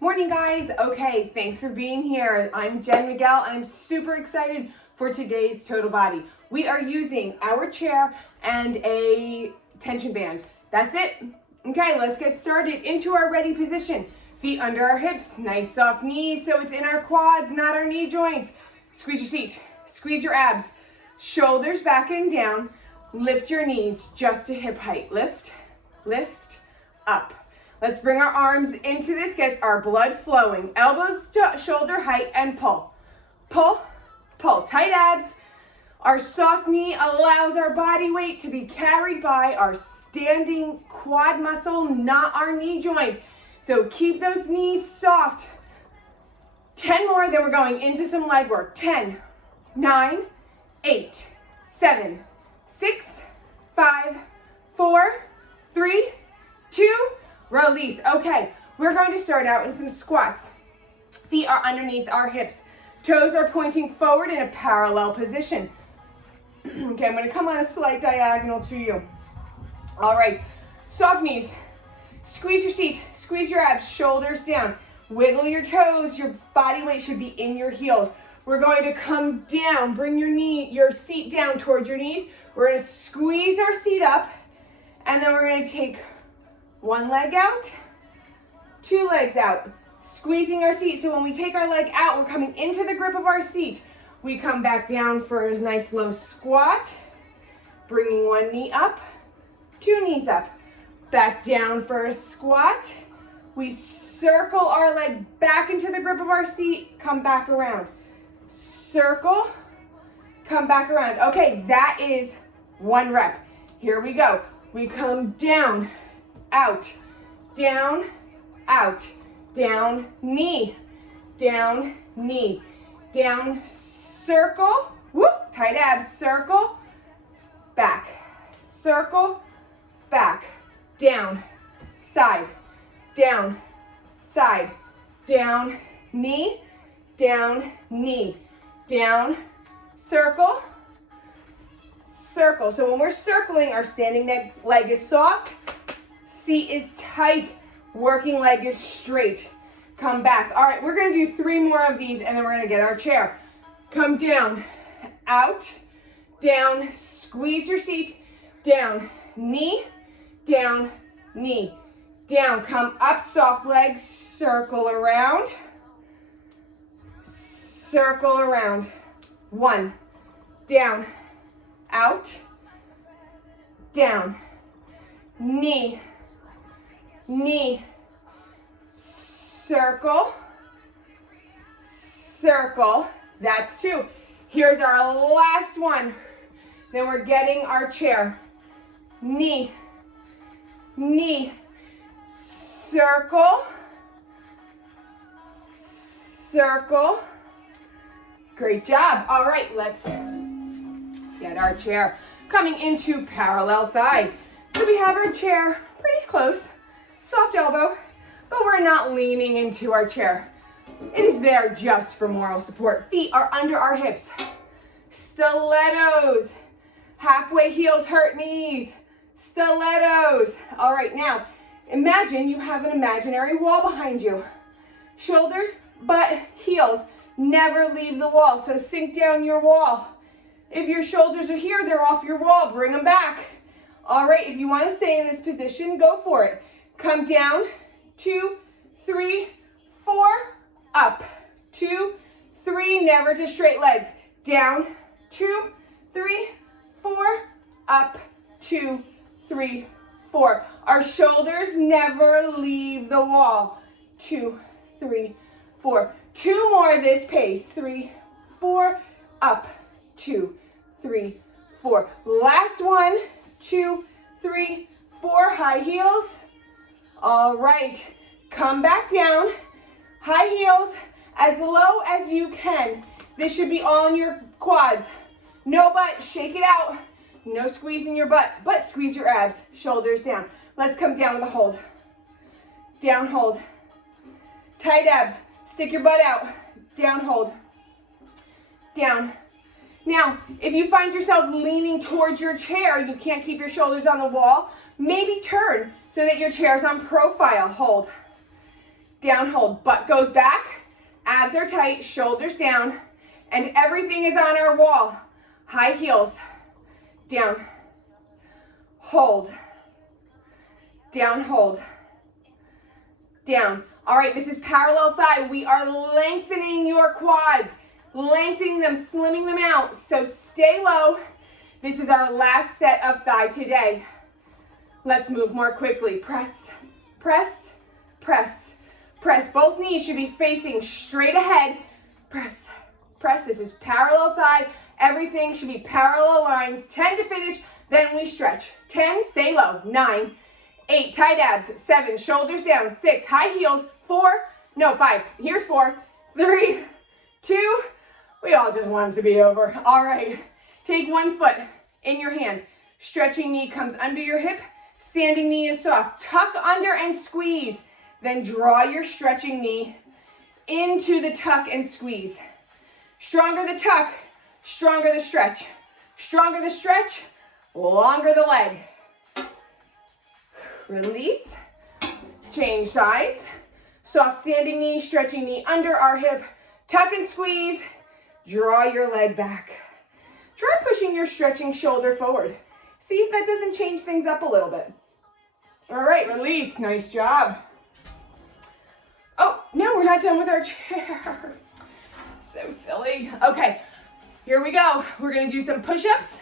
Morning, guys. Okay, thanks for being here. I'm Jen Miguel. I'm super excited for today's total body. We are using our chair and a tension band. That's it. Okay, let's get started into our ready position. Feet under our hips, nice soft knees so it's in our quads, not our knee joints. Squeeze your seat, squeeze your abs, shoulders back and down. Lift your knees just to hip height. Lift, lift, up. Let's bring our arms into this, get our blood flowing. Elbows to shoulder height and pull. Pull, pull. Tight abs. Our soft knee allows our body weight to be carried by our standing quad muscle, not our knee joint. So keep those knees soft. 10 more, then we're going into some leg work. 10, 9, 8, 7, 6, 5, 4, 3, 2, release. Okay, we're going to start out in some squats. Feet are underneath our hips. Toes are pointing forward in a parallel position. Okay, I'm going to come on a slight diagonal to you. All right, soft knees. Squeeze your seat, squeeze your abs, shoulders down. Wiggle your toes. Your body weight should be in your heels. We're going to come down. Bring your seat down towards your knees. We're going to squeeze our seat up, and then we're going to take one leg out, two legs out. Squeezing our seat, so when we take our leg out, we're coming into the grip of our seat. We come back down for a nice low squat, bringing one knee up, two knees up. Back down for a squat. We circle our leg back into the grip of our seat, come back around. Circle, come back around. Okay, that is one rep. Here we go. We come down, out, down, out, down, knee, down, circle, whoop, tight abs, circle, back, circle, back, down, side, down, knee, down, circle, circle. So when we're circling, our standing leg is soft, seat is tight, working leg is straight. Come back. All right, we're going to do 3 more of these, and then we're going to get our chair. Come down, out, down, squeeze your seat, down, knee, down, come up, soft legs, circle around, 1, down, out, down, knee, circle, that's 2. Here's our last one. Then we're getting our chair. Knee, circle. Great job. All right, let's get our chair. Coming into parallel thigh. So we have our chair pretty close, soft elbow, but we're not leaning into our chair. It is there just for moral support. Feet are under our hips. Stilettos. Halfway heels hurt knees. Stilettos. All right, now imagine you have an imaginary wall behind you. Shoulders, butt, heels never leave the wall, so sink down your wall. If your shoulders are here, they're off your wall. Bring them back. All right, if you want to stay in this position, go for it. Come down, 2, 3, 4, up, 2, 3, never to straight legs. Down, 2, 3, 4, up, 2, 3, 4. Our shoulders never leave the wall. 2, 3, 4. 2 more this pace. 3, 4, up, 2, 3, 4. Last one, 2, 3, 4, high heels. All right, come back down, high heels, as low as you can. This should be all in your quads. No butt, shake it out. No squeezing your butt, but squeeze your abs, shoulders down. Let's come down with a hold. Down hold. Tight abs, stick your butt out. Down hold. Down. Now, if you find yourself leaning towards your chair, you can't keep your shoulders on the wall, maybe turn so that your chair's on profile. Hold. down, hold. Butt goes back, abs are tight, shoulders down, and everything is on our wall. High heels, down, hold, down, hold, down. All right, this is parallel thigh. We are lengthening your quads, lengthening them, slimming them out. So stay low. This is our last set of thigh today. Let's move more quickly. Press, press, press, press. Both knees should be facing straight ahead. Press, press. This is parallel thigh. Everything should be parallel lines. 10 to finish, then we stretch. 10, stay low. 9, 8, tight abs. 7, shoulders down. 6, high heels. 5. Here's 4, 3, 2. We all just want it to be over. All right. Take one foot in your hand. Stretching knee comes under your hip. Standing knee is soft. Tuck under and squeeze. Then draw your stretching knee into the tuck and squeeze. Stronger the tuck, stronger the stretch. Stronger the stretch, longer the leg. Release. Change sides. Soft standing knee, stretching knee under our hip. Tuck and squeeze. Draw your leg back. Try pushing your stretching shoulder forward. See if that doesn't change things up a little bit. All right, release. Nice job. Oh, no, we're not done with our chair. So silly. Okay, here we go. We're going to do some push-ups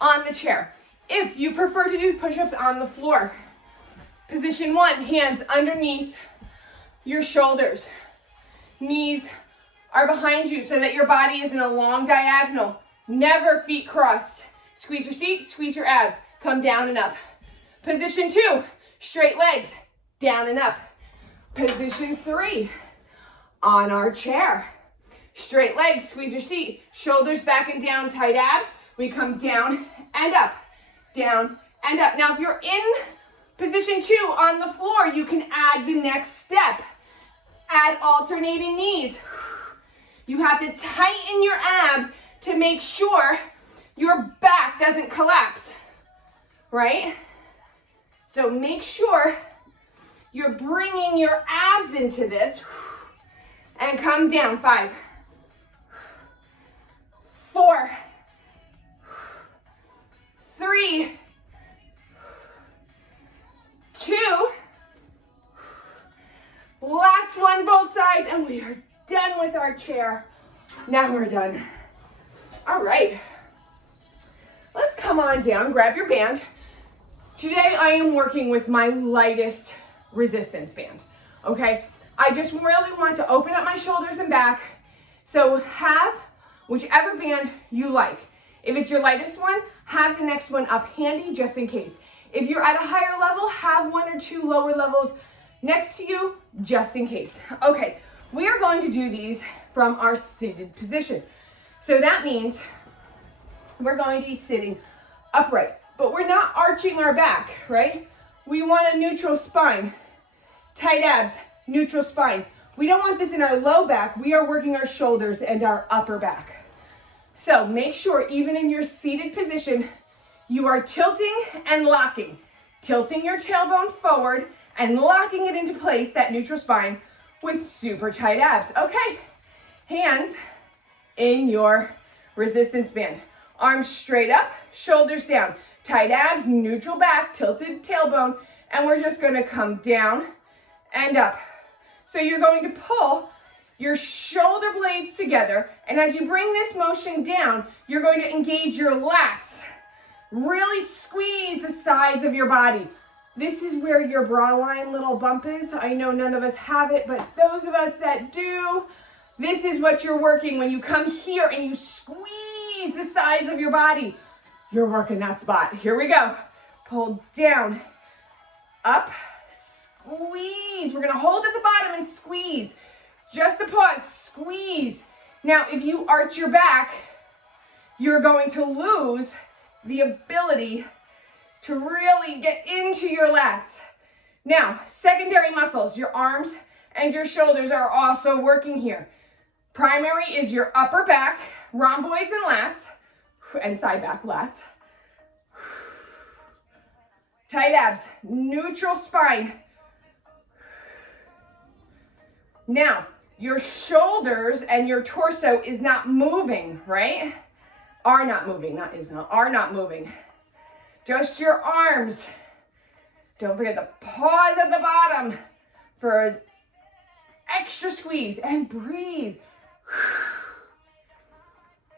on the chair. If you prefer to do push-ups on the floor, position 1, hands underneath your shoulders. Knees are behind you so that your body is in a long diagonal. Never feet crossed. Squeeze your seat, squeeze your abs. Come down and up. Position 2, straight legs, down and up. Position 3, on our chair. Straight legs, squeeze your seat, shoulders back and down, tight abs. We come down and up, down and up. Now, if you're in position 2 on the floor, you can add the next step. Add alternating knees. You have to tighten your abs to make sure your back doesn't collapse, right? So make sure you're bringing your abs into this and come down. 5, 4, 3, 2, last one, both sides, and we are done with our chair. Now we're done. All right, let's come on down, grab your band. Today I am working with my lightest resistance band, okay? I just really want to open up my shoulders and back, so have whichever band you like. If it's your lightest one, have the next one up handy just in case. If you're at a higher level, have 1 or 2 lower levels next to you just in case. Okay, we are going to do these from our seated position. So that means we're going to be sitting upright, but we're not arching our back, right? We want a neutral spine. Tight abs, neutral spine. We don't want this in our low back. We are working our shoulders and our upper back. So make sure, even in your seated position, you are tilting and locking. Tilting your tailbone forward and locking it into place, that neutral spine, with super tight abs. Okay, hands in your resistance band. Arms straight up, shoulders down. Tight abs, neutral back, tilted tailbone, and we're just gonna come down and up. So you're going to pull your shoulder blades together, and as you bring this motion down, you're going to engage your lats. Really squeeze the sides of your body. This is where your bra line little bump is. I know none of us have it, but those of us that do, this is what you're working when you come here and you squeeze the sides of your body. You're working that spot. Here we go. Pull down, up, squeeze. We're gonna hold at the bottom and squeeze. Just a pause, squeeze. Now, if you arch your back, you're going to lose the ability to really get into your lats. Now, secondary muscles, your arms and your shoulders are also working here. Primary is your upper back, rhomboids and lats, and side back lats. Tight abs, neutral spine. Now, your shoulders and your torso is not moving, right? Are not moving, not is not, are not moving. Just your arms. Don't forget to pause at the bottom for extra squeeze and breathe.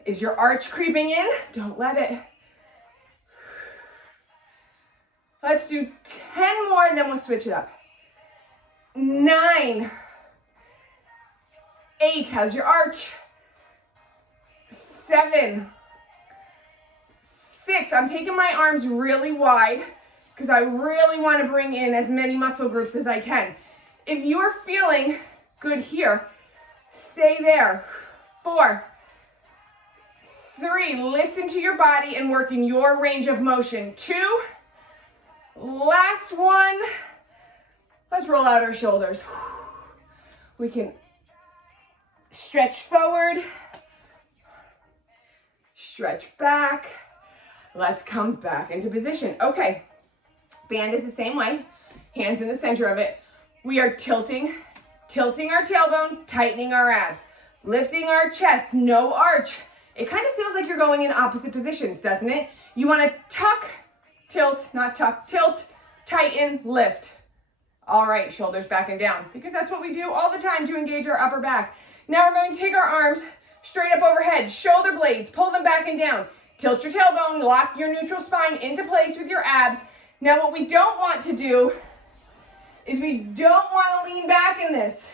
Is your arch creeping in? Don't let it. Let's do 10 more and then we'll switch it up. 9, 8, how's your arch? 7, 6, I'm taking my arms really wide because I really want to bring in as many muscle groups as I can. If you're feeling good here, stay there. 4, 3, listen to your body and work in your range of motion. 2, last one. Let's roll out our shoulders. We can stretch forward, stretch back. Let's come back into position. Okay, band is the same way. Hands in the center of it. We are tilting our tailbone, tightening our abs, lifting our chest, no arch. It kind of feels like you're going in opposite positions, doesn't it? You want to tuck, tilt, not tuck, tilt, tighten, lift. All right, shoulders back and down, because that's what we do all the time to engage our upper back. Now we're going to take our arms straight up overhead, shoulder blades, pull them back and down. Tilt your tailbone, lock your neutral spine into place with your abs. Now what we don't want to do is we don't want to lean back in this.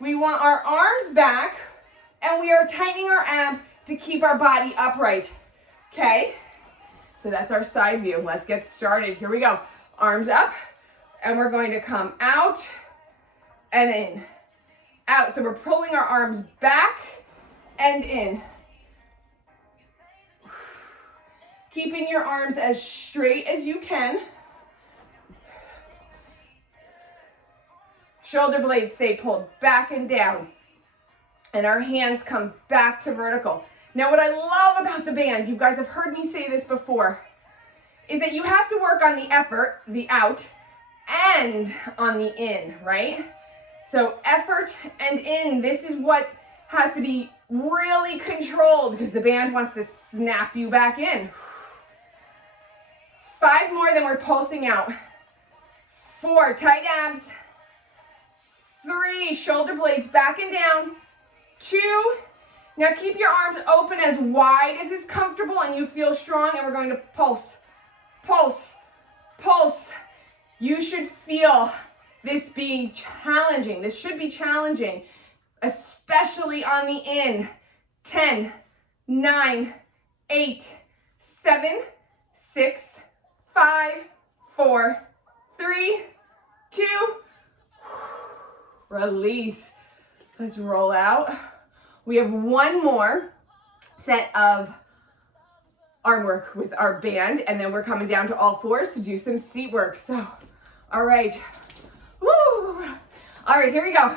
We want our arms back, and we are tightening our abs to keep our body upright, okay? So that's our side view. Let's get started. Here we go. Arms up, and we're going to come out and in. Out, so we're pulling our arms back and in. Keeping your arms as straight as you can. Shoulder blades stay pulled back and down. And our hands come back to vertical. Now what I love about the band, you guys have heard me say this before, is that you have to work on the effort, the out, and on the in, right? So effort and in, this is what has to be really controlled because the band wants to snap you back in. 5 more, then we're pulsing out. 4, tight abs. 3, shoulder blades back and down. 2, now keep your arms open as wide as is comfortable and you feel strong, and we're going to pulse, pulse, pulse. You should feel this being challenging. This should be challenging, especially on the in. 10, 9, 8, 7, 6, 5, 4, 3, 2, release. Let's roll out. We have one more set of arm work with our band, and then we're coming down to all fours to do some seat work. So, all right. Woo! All right, here we go.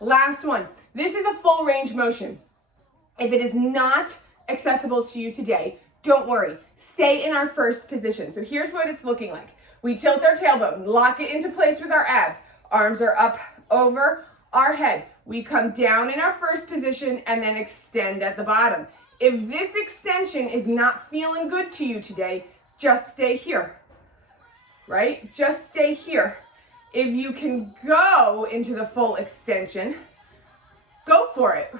Last one. This is a full range motion. If it is not accessible to you today, don't worry. Stay in our first position. So here's what it's looking like. We tilt our tailbone, lock it into place with our abs. Arms are up over our head. We come down in our first position and then extend at the bottom. If this extension is not feeling good to you today, just stay here, right? Just stay here. If you can go into the full extension, go for it.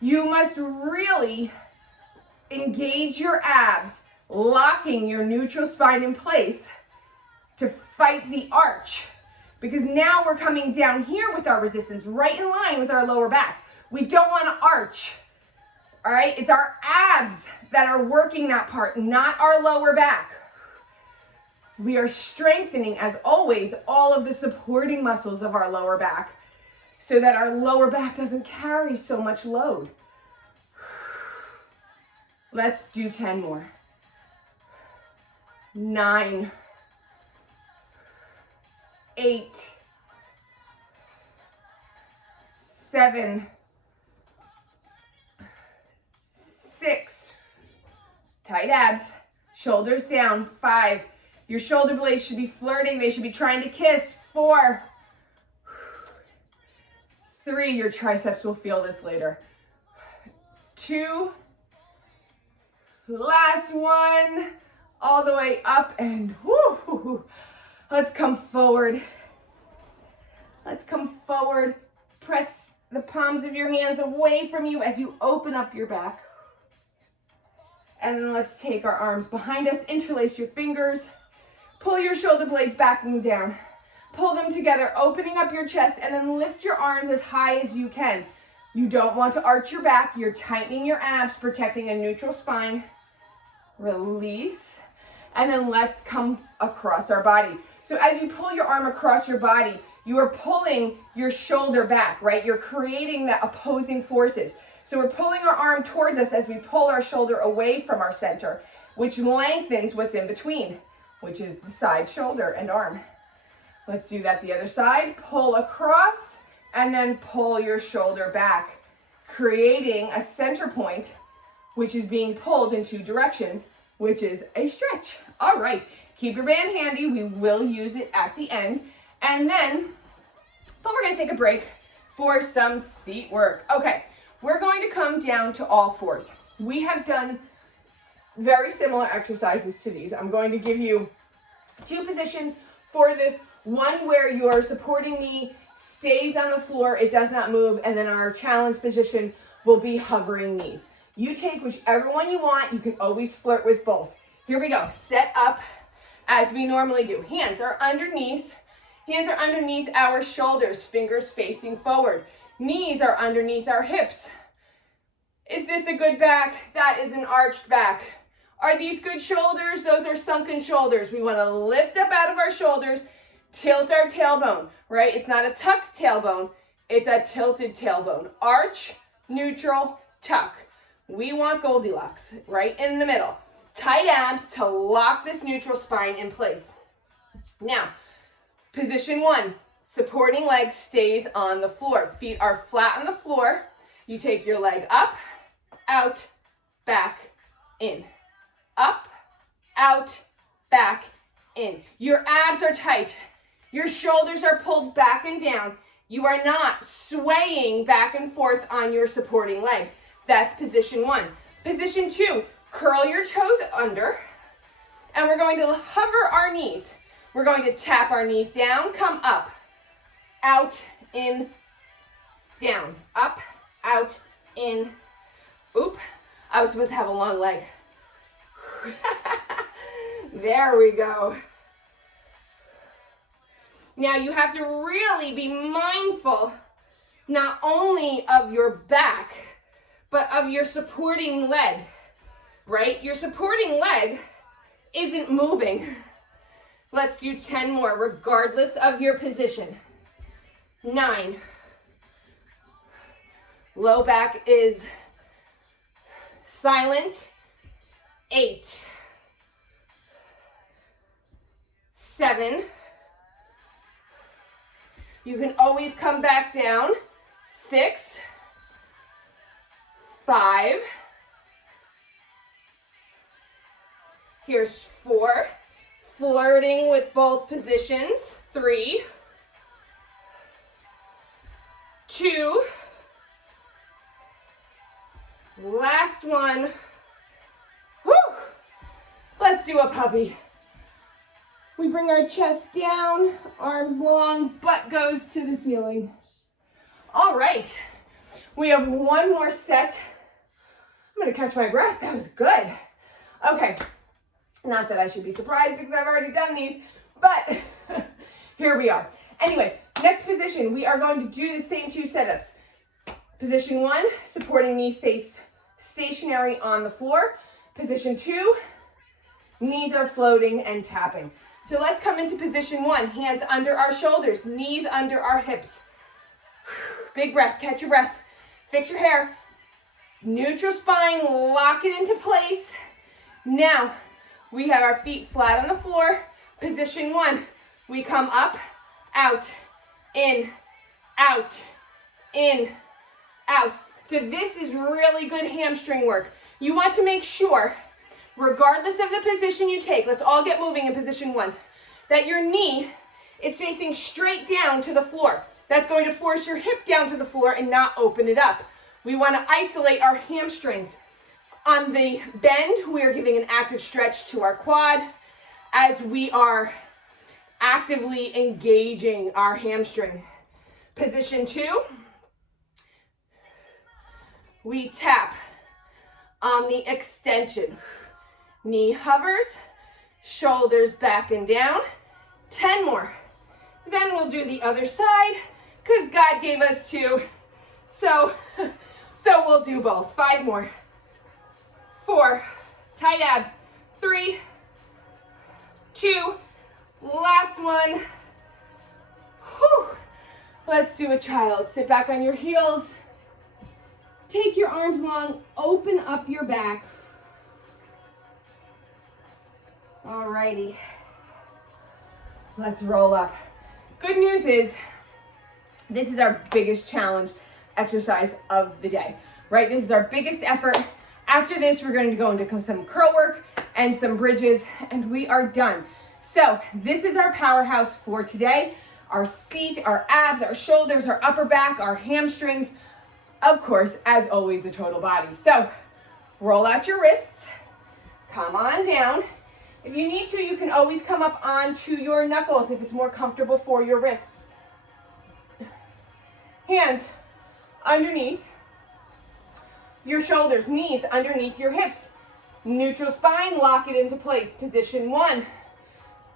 You must really engage your abs, locking your neutral spine in place to fight the arch. Because now we're coming down here with our resistance, right in line with our lower back. We don't want to arch, all right? It's our abs that are working that part, not our lower back. We are strengthening, as always, all of the supporting muscles of our lower back so that our lower back doesn't carry so much load. Let's do 10 more. 9, 8, 7, 6, tight abs, shoulders down. 5, your shoulder blades should be flirting, they should be trying to kiss. 4, 3, your triceps will feel this later. 2, last one, all the way up and whoo. Let's come forward. Let's come forward. Press the palms of your hands away from you as you open up your back. And then let's take our arms behind us, interlace your fingers, pull your shoulder blades back and down. Pull them together, opening up your chest, and then lift your arms as high as you can. You don't want to arch your back. You're tightening your abs, protecting a neutral spine. Release. And then let's come across our body. So as you pull your arm across your body, you are pulling your shoulder back, right? You're creating the opposing forces. So we're pulling our arm towards us as we pull our shoulder away from our center, which lengthens what's in between, which is the side shoulder and arm. Let's do that the other side. Pull across and then pull your shoulder back, creating a center point, which is being pulled in 2 directions, which is a stretch. All right, keep your band handy. We will use it at the end. And then, but we're gonna take a break for some seat work. Okay, we're going to come down to all fours. We have done very similar exercises to these. I'm going to give you 2 positions for this. One where your supporting knee stays on the floor, it does not move, and then our challenge position will be hovering knees. You take whichever one you want. You can always flirt with both. Here we go. Set up as we normally do. Hands are underneath our shoulders, fingers facing forward. Knees are underneath our hips. Is this a good back? That is an arched back. Are these good shoulders? Those are sunken shoulders. We want to lift up out of our shoulders, tilt our tailbone, right? It's not a tucked tailbone, it's a tilted tailbone. Arch, neutral, tuck. We want Goldilocks, right in the middle. Tight abs to lock this neutral spine in place. Now, position 1, supporting leg stays on the floor. Feet are flat on the floor. You take your leg up, out, back, in. Up, out, back, in. Your abs are tight. Your shoulders are pulled back and down. You are not swaying back and forth on your supporting leg. That's position 1. Position 2, curl your toes under, and we're going to hover our knees. We're going to tap our knees down, come up, out, in, down, up, out, in. Oop, I was supposed to have a long leg. There we go. Now you have to really be mindful not only of your back, but of your supporting leg, right? Your supporting leg isn't moving. Let's do 10 more, regardless of your position. 9. Low back is silent. 8. 7. You can always come back down. 6. 5. Here's 4. Flirting with both positions. 3. 2. Last one. Whew. Let's do a puppy. We bring our chest down, arms long, butt goes to the ceiling. All right, we have one more set. I'm gonna catch my breath, that was good. Okay, not that I should be surprised because I've already done these, but here we are. Anyway, next position, we are going to do the same 2 setups. Position 1, supporting knee stays stationary on the floor. Position 2, knees are floating and tapping. So let's come into position 1, hands under our shoulders, knees under our hips. Big breath, catch your breath, fix your hair. Neutral spine, lock it into place. Now, we have our feet flat on the floor. Position 1, we come up, out, in, out, in, out. So this is really good hamstring work. You want to make sure, regardless of the position you take, let's all get moving in position 1, that your knee is facing straight down to the floor. That's going to force your hip down to the floor and not open it up. We want to isolate our hamstrings. On the bend, we are giving an active stretch to our quad as we are actively engaging our hamstring. Position 2, we tap on the extension. Knee hovers, shoulders back and down. 10 more. Then we'll do the other side because God gave us 2. So we'll do both. 5 more. 4, tight abs. 3, 2, last one. Whew. Let's do a child. Sit back on your heels. Take your arms long, open up your back. Alrighty. Let's roll up. Good news is, this is our biggest challenge exercise of the day, right? This is our biggest effort. After this, we're going to go into some curl work and some bridges, and we are done. So this is our powerhouse for today. Our seat, our abs, our shoulders, our upper back, our hamstrings. Of course, as always, the total body. So roll out your wrists. Come on down. If you need to, you can always come up onto your knuckles if it's more comfortable for your wrists. Hands underneath your shoulders, knees underneath your hips. Neutral spine, lock it into place. Position 1,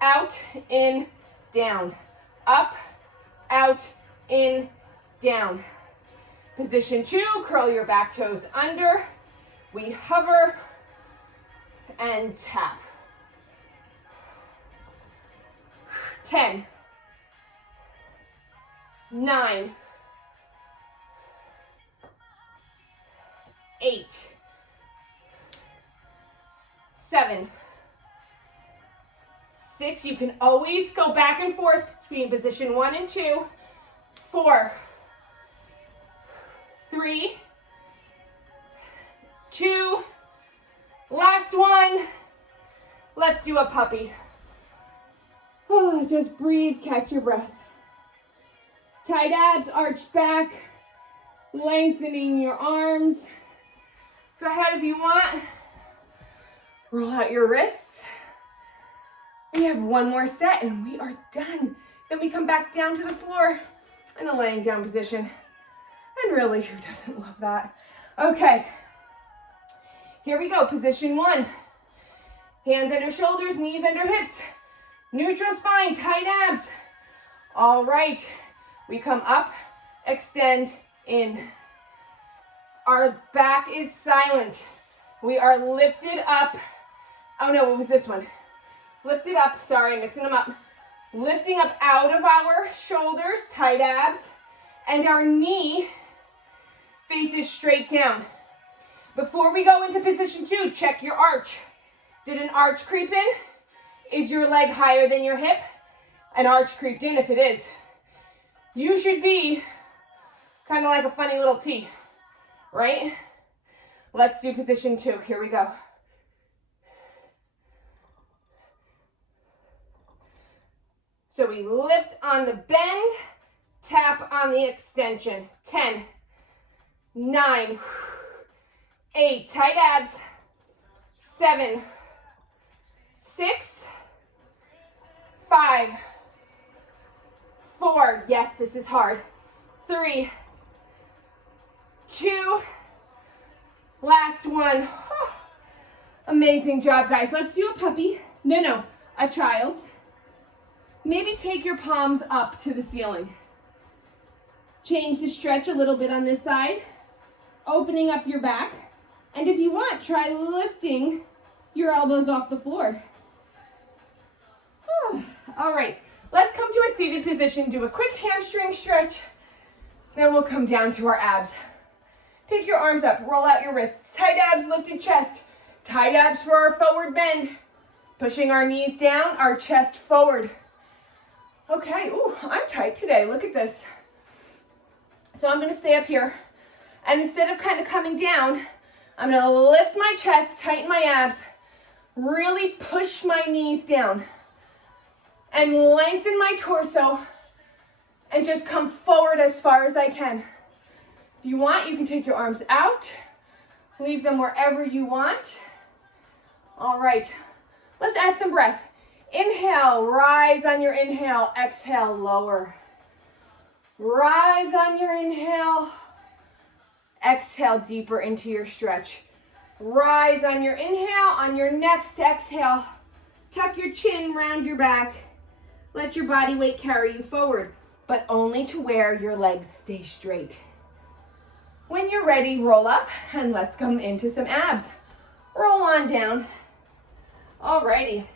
out, in, down. Up, out, in, down. Position 2, curl your back toes under. We hover and tap. 10, 9, 8, 7, 6. You can always go back and forth between position 1 and 2. 4, 3, 2, last one. Let's do a puppy. Oh, just breathe, catch your breath. Tight abs, arched back, lengthening your arms. Go ahead if you want. Roll out your wrists. We have one more set and we are done. Then we come back down to the floor in a laying down position. And really, who doesn't love that? Okay, here we go, position 1. Hands under shoulders, knees under hips. Neutral spine, tight abs. All right, we come up, extend, in. Our back is silent. We are lifted up. Oh no, what was this one? Lifted up, sorry, mixing them up. Lifting up out of our shoulders, tight abs, and our knee faces straight down. Before we go into position 2, check your arch. Did an arch creep in? Is your leg higher than your hip? An arch creeped in if it is. You should be kind of like a funny little T, right? Let's do position 2. Here we go. So we lift on the bend, tap on the extension. 10, 9, 8, tight abs. 7, 6, 5, 4, yes, this is hard. 3, 2, last one. Amazing job, guys. Let's do a puppy. No, a child. Maybe take your palms up to the ceiling. Change the stretch a little bit on this side, opening up your back. And if you want, try lifting your elbows off the floor. All right, let's come to a seated position, do a quick hamstring stretch, then we'll come down to our abs. Take your arms up, roll out your wrists, tight abs, lifted chest, tight abs for our forward bend, pushing our knees down, our chest forward. Okay, ooh, I'm tight today, look at this. So I'm gonna stay up here, and instead of kind of coming down, I'm gonna lift my chest, tighten my abs, really push my knees down, and lengthen my torso and just come forward as far as I can. If you want, you can take your arms out, leave them wherever you want. All right, let's add some breath. Inhale, rise on your inhale, exhale, lower. Rise on your inhale, exhale deeper into your stretch. Rise on your inhale, on your next exhale, tuck your chin, round your back. Let your body weight carry you forward, but only to where your legs stay straight. When you're ready, roll up and let's come into some abs. Roll on down. Alrighty.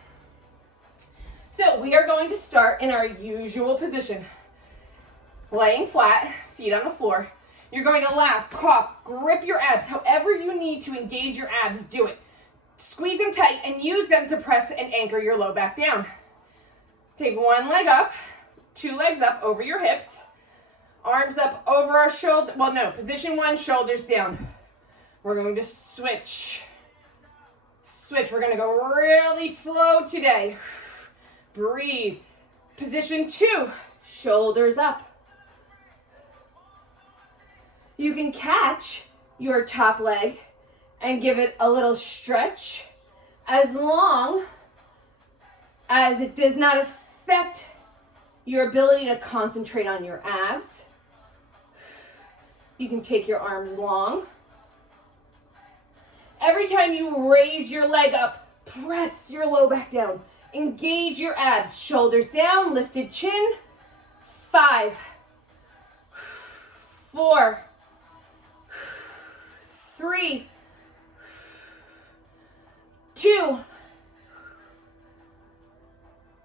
So we are going to start in our usual position. Laying flat, feet on the floor. You're going to laugh, cough, grip your abs. However you need to engage your abs, do it. Squeeze them tight and use them to press and anchor your low back down. Take one leg up, two legs up over your hips. Arms up over our shoulder. Well, no, position one, shoulders down. We're going to switch. Switch. We're going to go really slow today. Breathe. Position two, shoulders up. You can catch your top leg and give it a little stretch as long as it does not affect your ability to concentrate on your abs. You can take your arms long. Every time you raise your leg up, press your low back down. Engage your abs. Shoulders down, lifted chin. 5, 4, 3, 2.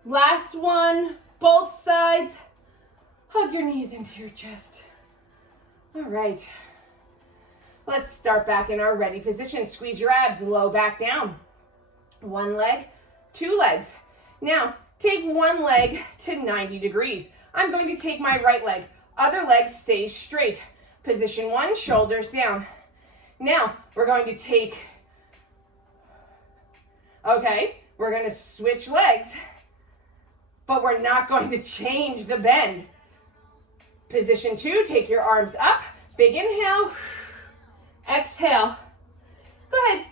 Last one, both sides. Hug your knees into your chest. All right. Let's start back in our ready position. Squeeze your abs, low back down. One leg, two legs. Now, take one leg to 90 degrees. I'm going to take my right leg. Other leg stays straight. Position one, shoulders down. Now, we're going to take, we're going to switch legs, but we're not going to change the bend. Position two, take your arms up. Big inhale. Exhale. Go ahead.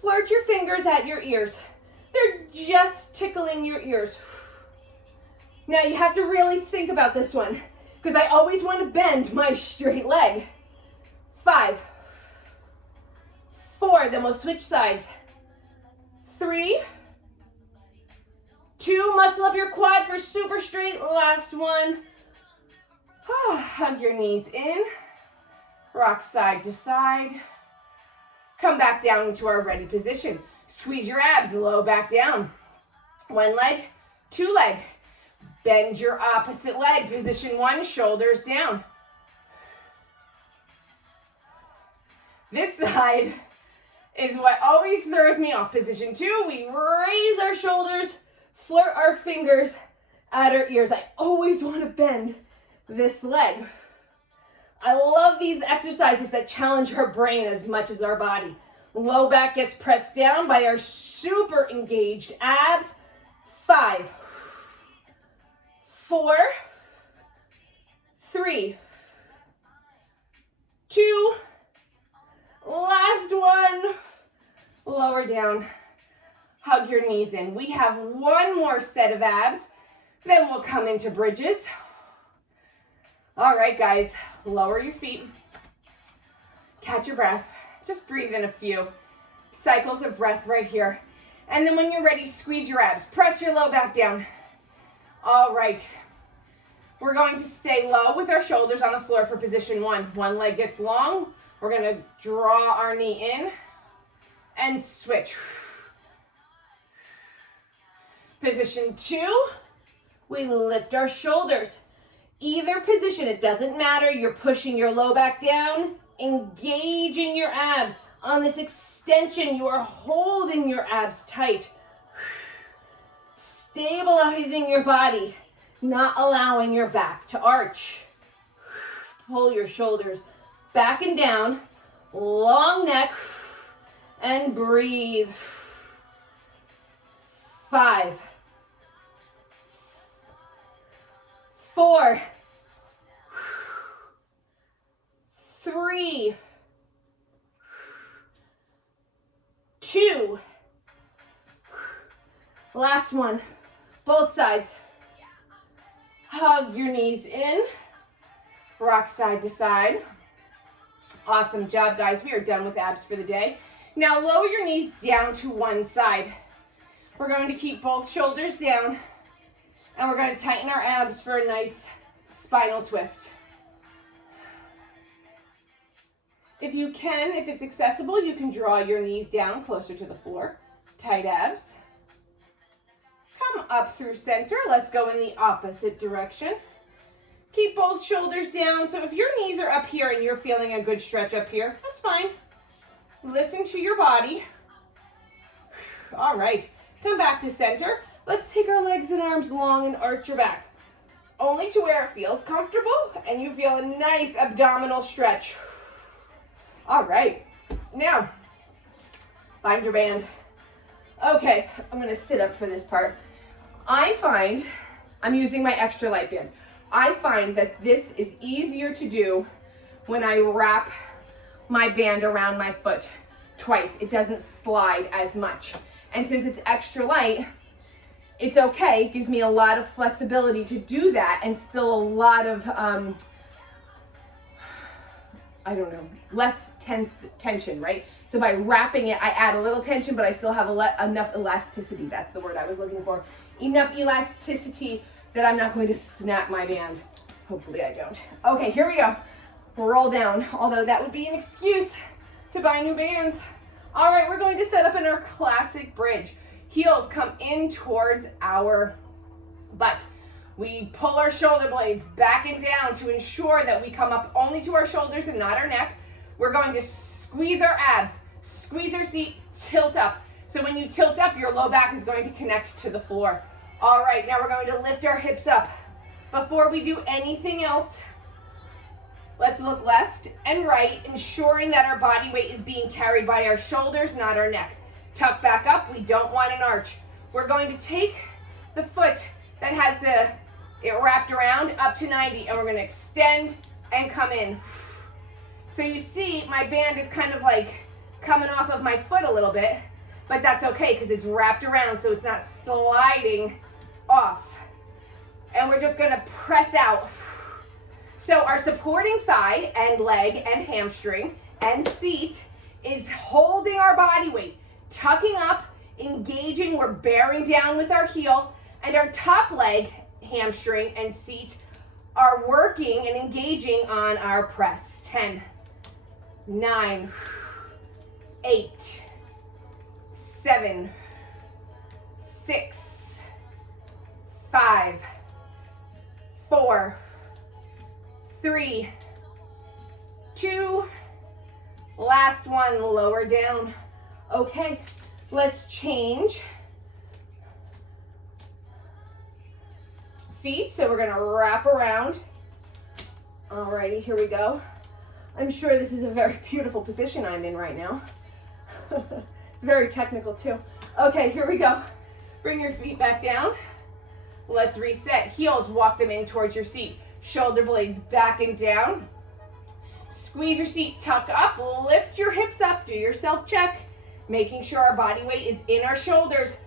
Flirt your fingers at your ears. They're just tickling your ears. Now you have to really think about this one because I always want to bend my straight leg. 5, 4, then we'll switch sides. 3, 2, muscle up your quad for super straight. Last one. Hug your knees in. Rock side to side. Come back down into our ready position. Squeeze your abs, low back down. One leg, two leg. Bend your opposite leg. Position one, shoulders down. This side is what always throws me off. Position two, we raise our shoulders, flirt our fingers at our ears. I always want to bend this leg. I love these exercises that challenge our brain as much as our body. Low back gets pressed down by our super engaged abs. 5, 4, 3, 2, last one. Lower down. Hug your knees in. We have one more set of abs. Then we'll come into bridges. All right, guys, lower your feet. Catch your breath. Just breathe in a few cycles of breath right here. And then when you're ready, squeeze your abs. Press your low back down. All right. We're going to stay low with our shoulders on the floor for position one. One leg gets long. We're going to draw our knee in and switch. Position two, we lift our shoulders. Either position, it doesn't matter. You're pushing your low back down, engaging your abs. On this extension, you are holding your abs tight. Stabilizing your body, not allowing your back to arch. Pull your shoulders back and down, long neck, and breathe. 5, 4, 3, 2, last one, both sides. Hug your knees in, rock side to side. Awesome job, guys. We are done with abs for the day. Now lower your knees down to one side. We're going to keep both shoulders down, and we're going to tighten our abs for a nice spinal twist. If you can, if it's accessible, you can draw your knees down closer to the floor. Tight abs. Come up through center. Let's go in the opposite direction. Keep both shoulders down. So if your knees are up here and you're feeling a good stretch up here, that's fine. Listen to your body. All right. Come back to center. Let's take our legs and arms long and arch your back. Only to where it feels comfortable and you feel a nice abdominal stretch. All right. Now, find your band. Okay, I'm going to sit up for this part. I find, I'm using my extra light band. I find that this is easier to do when I wrap my band around my foot twice. It doesn't slide as much. And since it's extra light, it's okay. It gives me a lot of flexibility to do that and still a lot of, I don't know, less tension, right? So by wrapping it, I add a little tension, but I still have enough elasticity. That's the word I was looking for. Enough elasticity that I'm not going to snap my band. Hopefully I don't. Okay, here we go. Roll down, although that would be an excuse to buy new bands. All right, we're going to set up in our classic bridge. Heels come in towards our butt. We pull our shoulder blades back and down to ensure that we come up only to our shoulders and not our neck. We're going to squeeze our abs, squeeze our seat, tilt up. So when you tilt up, your low back is going to connect to the floor. All right, now we're going to lift our hips up. Before we do anything else, let's look left and right, ensuring that our body weight is being carried by our shoulders, not our neck. Tuck back up. We don't want an arch. We're going to take the foot that has it wrapped around up to 90, and we're going to extend and come in. So you see my band is kind of like coming off of my foot a little bit, but that's okay because it's wrapped around so it's not sliding off. And we're just going to press out. So our supporting thigh and leg and hamstring and seat is holding our body weight, tucking up, engaging. We're bearing down with our heel, and our top leg, hamstring and seat are working and engaging on our press. 10, 9, 8, 7, 6, 5, 4, 3, 2, last one, lower down. Okay, let's change feet. So we're gonna wrap around. Alrighty, here we go. I'm sure this is a very beautiful position I'm in right now. It's very technical too. Okay, here we go. Bring your feet back down. Let's reset. Heels, walk them in towards your seat. Shoulder blades back and down. Squeeze your seat, tuck up, lift your hips up, do your self-check, making sure our body weight is in our shoulders.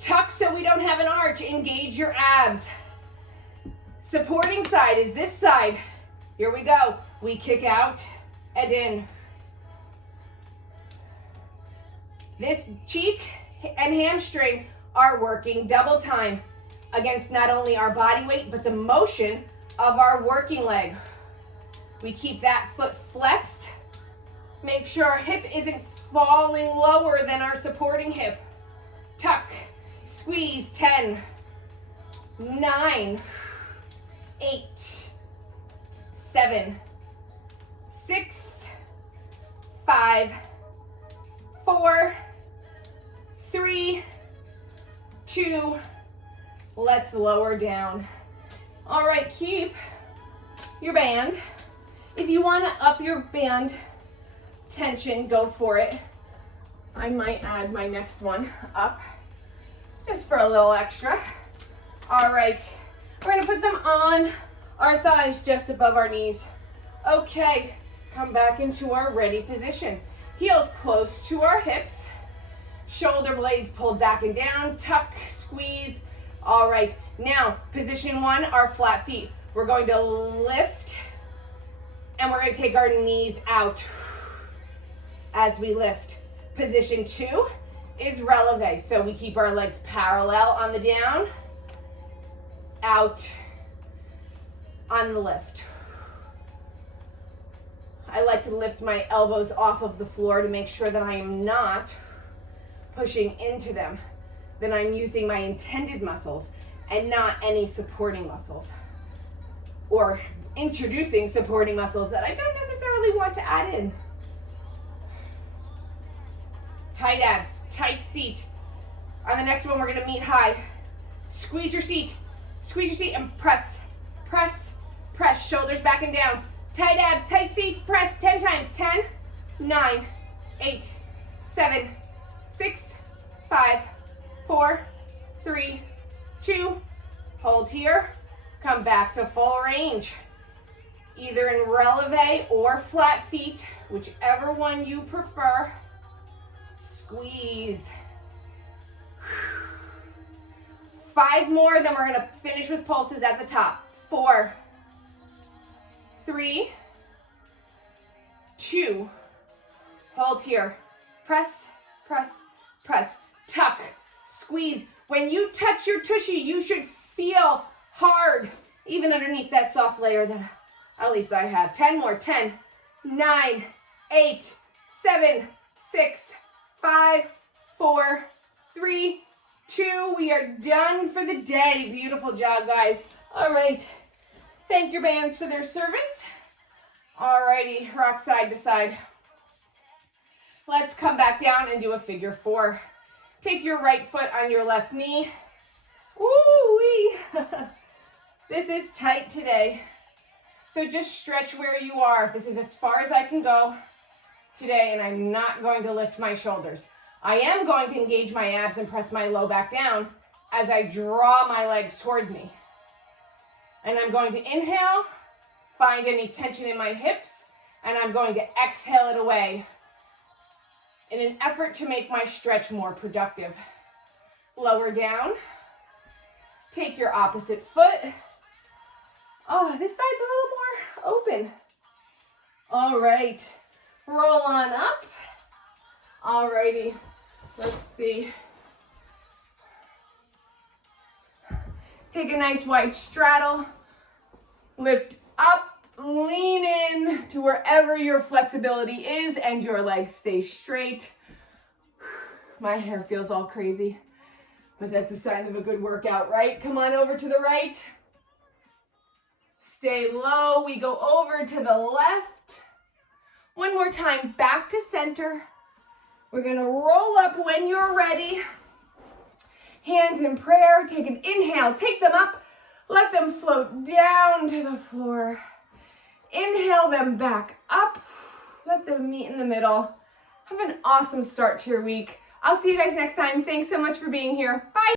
Tuck so we don't have an arch, engage your abs. Supporting side is this side. Here we go. We kick out and in. This cheek and hamstring are working double time against not only our body weight, but the motion of our working leg. We keep that foot flexed. Make sure our hip isn't falling lower than our supporting hip. Tuck, squeeze, 10, 9, 8, 7, 6, 5, 4, 3, 2, let's lower down. All right, keep your band. If you want to up your band tension, go for it. I might add my next one up just for a little extra. All right, We're gonna put them on our thighs just above our knees. Okay, come back into our ready position. Heels close to our hips. Shoulder blades pulled back and down. Tuck, squeeze. All right, now position one, our flat feet. We're going to lift and we're going to take our knees out as we lift. Position two is releve. So we keep our legs parallel on the down, out on the lift. I like to lift my elbows off of the floor to make sure that I am not pushing into them, that I'm using my intended muscles and not any supporting muscles, or introducing supporting muscles that I don't necessarily want to add in. Tight abs, tight seat. On the next one, we're gonna meet high. Squeeze your seat and press, press, press. Shoulders back and down. Tight abs, tight seat, press 10 times. 10, 9, 8, 7, 6, 5, 4, 3, 2. Hold here. Come back to full range. Either in releve or flat feet, whichever one you prefer. Squeeze. 5 more, then we're gonna finish with pulses at the top. 4, 3, 2. Hold here. Press, press, press. Tuck, squeeze. When you touch your tushy, you should feel hard, even underneath that soft layer that at least I have. 10 more. 10, 9, 8, 7, 6, 5, 4, 3, 2. We are done for the day. Beautiful job, guys. All right. Thank your bands for their service. All righty, rock side to side. Let's come back down and do a figure 4. Take your right foot on your left knee. Woo-wee. This is tight today. So just stretch where you are. This is as far as I can go today, and I'm not going to lift my shoulders. I am going to engage my abs and press my low back down as I draw my legs towards me. And I'm going to inhale, find any tension in my hips, and I'm going to exhale it away in an effort to make my stretch more productive. Lower down. Take your opposite foot. Oh, this side's a little more open. All right. Roll on up. All righty. Let's see. Take a nice wide straddle. Lift up, lean in to wherever your flexibility is and your legs stay straight. My hair feels all crazy, but that's a sign of a good workout, right? Come on over to the right. Stay low. We go over to the left. One more time, back to center. We're gonna roll up when you're ready. Hands in prayer. Take an inhale, take them up. Let them float down to the floor. Inhale them back up. Let them meet in the middle. Have an awesome start to your week. I'll see you guys next time. Thanks so much for being here. Bye.